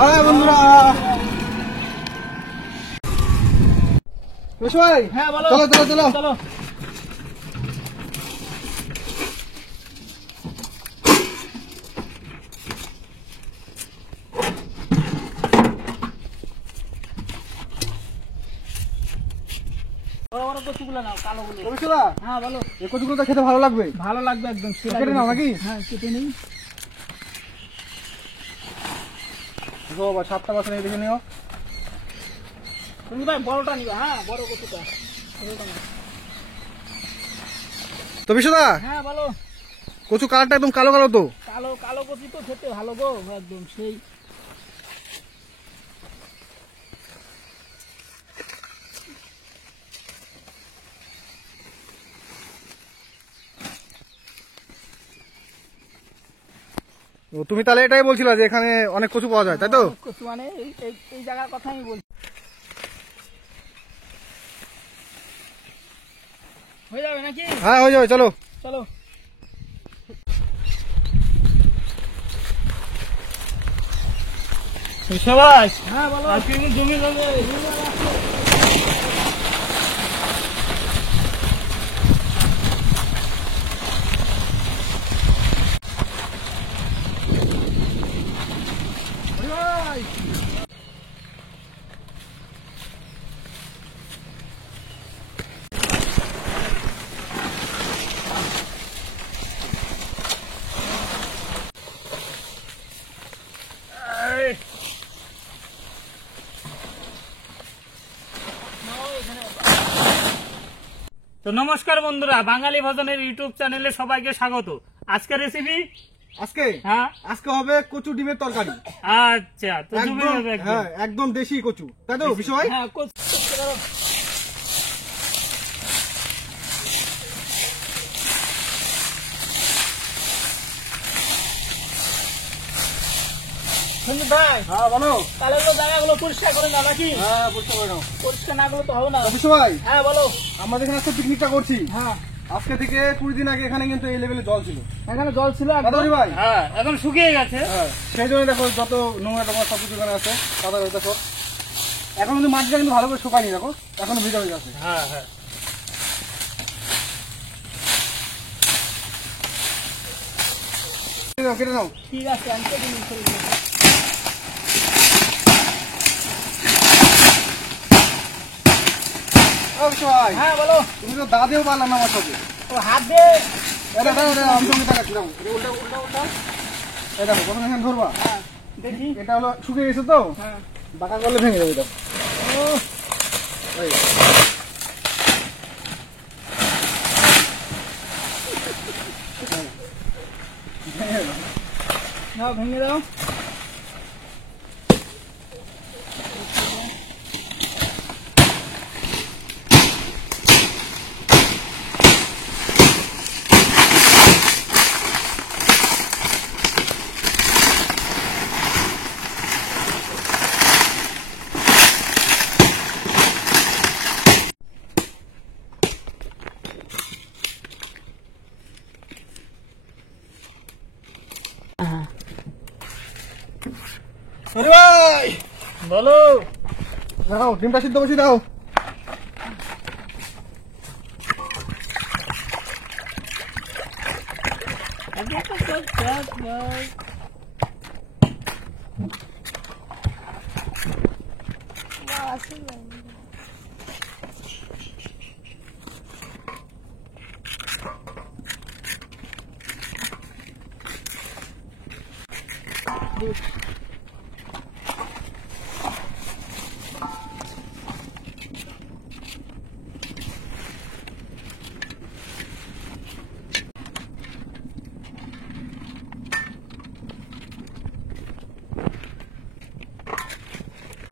High বন্ধুরা, ভাই হ্যাঁ বলো। চলো চলো চলো চলো বড় বড় কচুগুলো নাও, কালোগুলো। রবিশোদা, হ্যাঁ বলো। এই কচুগুলো তো খেতে ভালো লাগবে। ভালো লাগবে একদম। কেটে নাও নাকি? হ্যাঁ কেটে নেই। দেখো বাবা, 7টা বাসা দেখে নিও। তুমি ভাই বড়টা নিবা। হ্যাঁ বড় কচুটা। তো বিশোদা, হ্যাঁ বলো। কচু কালারটা একদম কালো কালো তো। কালো কালো কচু তো খেতে ভালো গো, একদম সেই। তুমি তাহলে এটাই বলছিলা যে এখানে অনেক কচু পাওয়া যায়, তাই তো? কচু মানে এই জায়গার কথা আমি বলছি। হয়ে যাবে নাকি? হ্যাঁ হয়ে যাবে, চলো চলো। সবাই হ্যাঁ বলো। আজকে জমি যাবে। তো নমস্কার বন্ধুরা, বাঙালি ভোজনের ইউটিউব চ্যানেলে সবাইকে স্বাগত। আজকের রেসিপি আজকে হ্যাঁ আজকে হবে কচু ডিমের তরকারি। আচ্ছা, তো জমে যাবে একদম। হ্যাঁ, একদম দেশি কচু, তাই তো বিশু ভাই? হ্যাঁ কচু। ভাই হ্যাঁ বলো। তাহলে জায়গাগুলো পরিষ্কার করে না নাকি? হ্যাঁ বুঝতে পারো। পরিষ্কার না করলে তো হবে না। বিশু ভাই, হ্যাঁ বলো। আমরা যেখানে আজকে পিকনিকটা করছি, হ্যাঁ আজকে থেকে 20 দিন আগে এখানে কিন্তু এই লেভেলে জল ছিল। এখানে জল ছিল একদম। দাদা ভাই, হ্যাঁ এখন শুকিয়ে গেছে। হ্যাঁ সেই জন্য দেখো যত নোংরা টোংরা সব কিছু এখানে আছে, কাদা দেখো। এখন কিন্তু মাটিটা কিন্তু ভালো করে শুকায়নি, দেখো এখনো ভিজা হয়ে আছে। হ্যাঁ হ্যাঁ কেটে নাও, কেটে নাও। ঠিক আছে, আমি কেটে নিচ্ছি। ও বিশু ভাই, হ্যাঁ বলো। তুমি তো দাদিও পারলাম না আমার সাথে। তো হাত দিয়ে এটা আমি তোমাকে দেখাচ্ছি, দেখো উল্টা উল্টা উল্টা। এই দেখো প্রথমে এখানে ধরবা। হ্যাঁ দেখি। এটা হলো শুকিয়ে গেছে তো, হ্যাঁ বাঁকা করলে ভেঙে যাবে। দেখো ও এই। ভেঙে গেল। নাও ভেঙে দাও। আরে ভাই বলো। দাও, ডিমটা সিদ্ধ বসিয়ে দাও।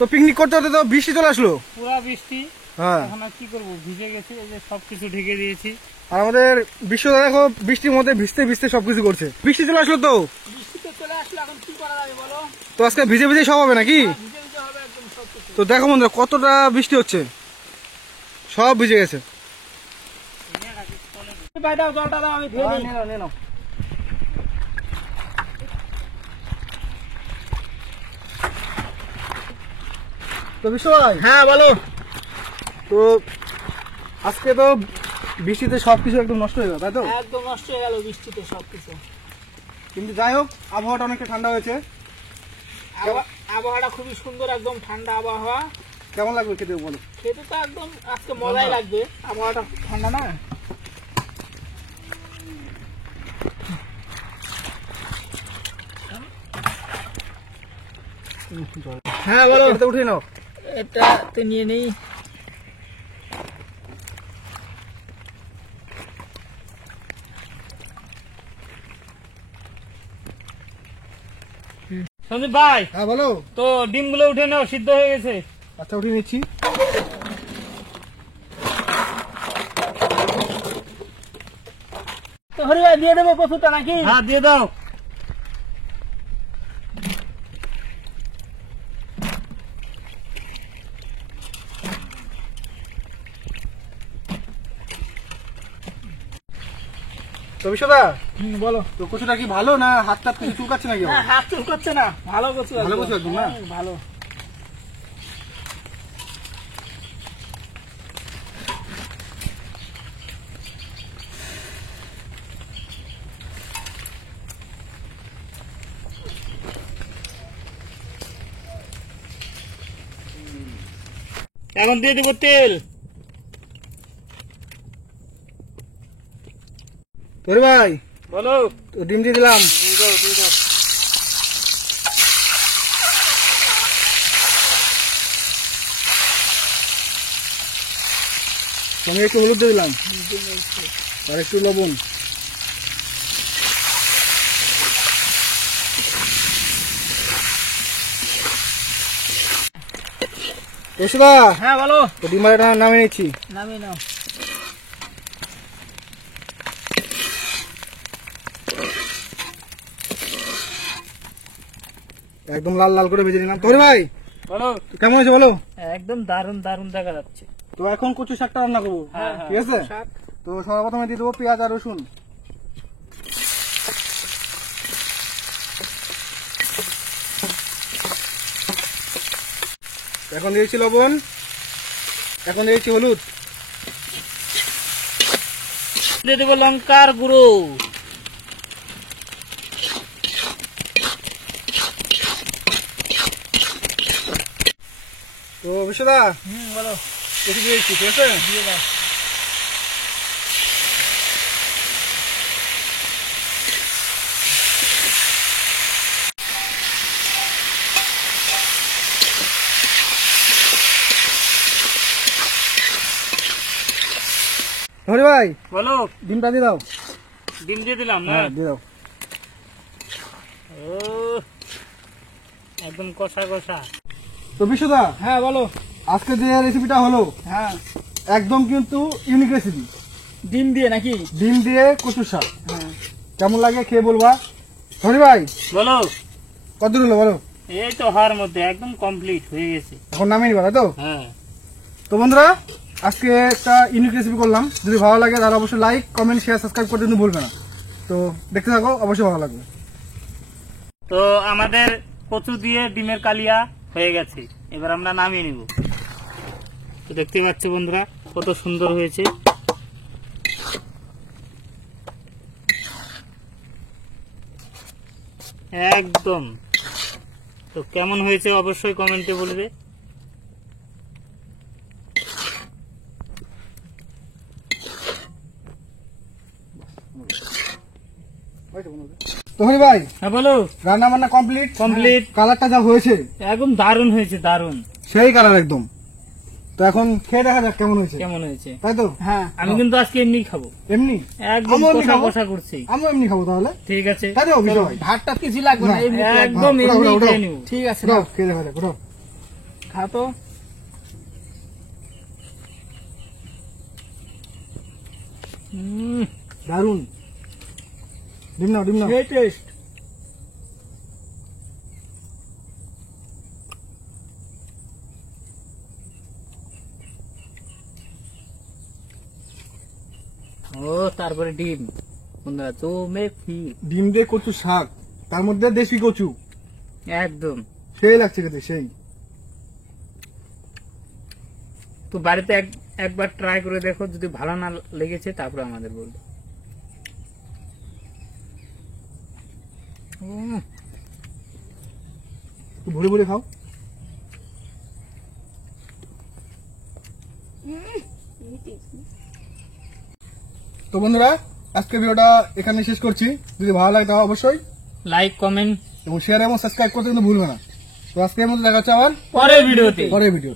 তো পিকনিক করতে করতে তো বৃষ্টি চলে আসলো। পুরা বৃষ্টি। হ্যাঁ, এখন আর কি করবো, ভিজে গেছে। এই যে সবকিছু ঢেকে দিয়েছি। আর আমাদের বিশ্বদা দেখো বৃষ্টির মধ্যে ভিজতে ভিজতে সবকিছু করছে। বৃষ্টি চলে আসলো তো, বৃষ্টি তো চলে আসলো, এখন কি করা যাবে বলো? তো আজকে ভিজে ভিজে সব হবে নাকি? ভিজে ভিজে হবে একদম সবকিছু। তো দেখো বন্ধুরা কতটা বৃষ্টি হচ্ছে, সব ভিজে গেছে। ভাই দাও জলটা দাও, আমি ধুয়ে নিই। নাও। তো বিশ্ব ভাই, হ্যাঁ বলো। তো আজকে তো বৃষ্টিতে সবকিছু একদম নষ্ট হয়ে গেল, তাই তো? একদম নষ্ট হয়ে গেল বৃষ্টিতে সবকিছু। কিন্তু যাই হোক, আবহাওয়াটা অনেকটা ঠান্ডা হয়েছে। আবহাওয়াটা খুবই সুন্দর, একদম ঠান্ডা আবহাওয়া। কেমন লাগবে খেতে বলো? খেতে তো একদম আজকে মজাই লাগবে, আবহাওয়াটা ঠান্ডা না। হ্যাঁ বলো, এটা উঠে নাও। এটা তো নিয়ে নেই। সন্দীপ ভাই, হ্যাঁ বলো। তো ডিমগুলো উঠে নাও, সিদ্ধ হয়ে গেছে। আচ্ছা, উঠে নিচ্ছি। তো হরি ভাই দিয়ে দেবো কচুটা নাকি? হ্যাঁ দিয়ে দাও। তো বিশ্বদা, বলো। তো কচুটা কি ভালো না হাত টাত কিছু চুলকাচ্ছে নাকি? না, হাত চুল করছে না, ভালো কচু। ভালো কচু একদম না? ভালো। এখন দিয়ে দেবো তেল। তোরে ভাই, বলো। তো ডিম দিয়ে দিলাম। দিয়ে দাও, দিয়ে দাও। সঙ্গে একটু হলুদ দিয়ে দিলাম আর একটু লবণ। বিশ্বদা, হ্যাঁ বলো। তো ডিম ভাজাটা নামিয়ে নিচ্ছি। নামিয়ে নাও। একদম লাল লাল করে ভেজে নিলাম। তোরে ভাই, বলো। তো কেমন হয়েছে বলো? একদম দারুন দারুন দেখা যাচ্ছে। তো এখন কচু শাকটা রান্না করবো, হ্যাঁ, ঠিক আছে? শাক। তো সবার প্রথমে দিয়ে দেবো পেঁয়াজ আর রসুন। এখন দিয়েছি লবণ, এখন দিয়েছি হলুদ, দিয়ে দেবো লঙ্কার গুঁড়ো। তো বিশ্বদা বলো। কচু দিয়েছি, ঠিক আছে? দিয়ে দাও। হরি ভাই, বলো। ডিমটা দিয়ে দাও। ডিম দিয়ে দিলাম না? হ্যাঁ দিয়ে দাও। ও, একদম কষা কষা। তো বিশ্বদা, হ্যাঁ বলো। আজকে যে রেসিপিটা হলো হ্যাঁ, একদম কিন্তু ইউনিক রেসিপি। ডিম দিয়ে নাকি? ডিম দিয়ে কচুর শাক হ্যাঁ। কেমন লাগে খেয়ে বলবা। হরি ভাই, বলো। কত হলো বলো? এই তো হওয়ার মধ্যে একদম কমপ্লিট হয়ে গেছে। এখন নামিয়ে নিবা, তাই তো? হ্যাঁ। তো বন্ধুরা, আজকে একটা ইউনিক রেসিপি করলাম। যদি ভালো লাগে তাহলে অবশ্যই লাইক, কমেন্ট, শেয়ার, সাবস্ক্রাইব করতে কিন্তু ভুলবে না। তো দেখতে থাকো, অবশ্যই ভালো লাগবে। তো আমাদের কচু দিয়ে ডিমের কালিয়া হয়ে গেছে, এবার আমরা নামিয়ে নিব। তো দেখতে পাচ্ছ বন্ধুরা কত সুন্দর হয়েছে। একদম। তো কেমন হয়েছে অবশ্যই কমেন্টে বলবে। তো হরি ভাই, হ্যাঁ বলো। রান্না বান্না কমপ্লিট। কমপ্লিট। কালারটা যা হয়েছে একদম দারুণ হয়েছে, দারুণ। সেই কালার একদম। তো এখন খেয়ে দেখা যাক কেমন হয়েছে, কেমন হয়েছে? তাই তো? হ্যাঁ, আমি কিন্তু আজকে এমনি খাবো। এমনি একদম আমিও এমনি কষা খাবো। কষা করছি। আমিও এমনি খাবো তাহলে, ঠিক আছে। তাই তো বিজয় ভাই? ভাতটা কিছু লাগবে না, না, এমনি একদম একদম ওঠো, এমনি ওঠো, খেয়ে নিব। ঠিক আছে, ওঠো, খেয়ে দেখা যাক, ওঠো। খা তো। দারুন। ডিম নাও, ডিম নাও। সেই টেস্ট। ও তারপরে ডিম। বন্ধুরা তো ডিম দিয়ে কচু শাক, তার মধ্যে দেশি কচু, একদম সেই লাগছে খেতে, সেই। তো বাড়িতে একবার ট্রাই করে দেখো, যদি ভালো না লেগেছে তারপরে আমাদের বলবে। একটু ভরে ভরে খাও। তো বন্ধুরা, আজকের ভিডিওটা এখানে শেষ করছি। যদি ভালো লাগে তাহলে অবশ্যই লাইক, কমেন্ট এবং শেয়ার এবং সাবস্ক্রাইব করতে কিন্তু ভুলবে না। তো আজকের মধ্যে দেখা হচ্ছে আবার পরের ভিডিওতে। পরের ভিডিও।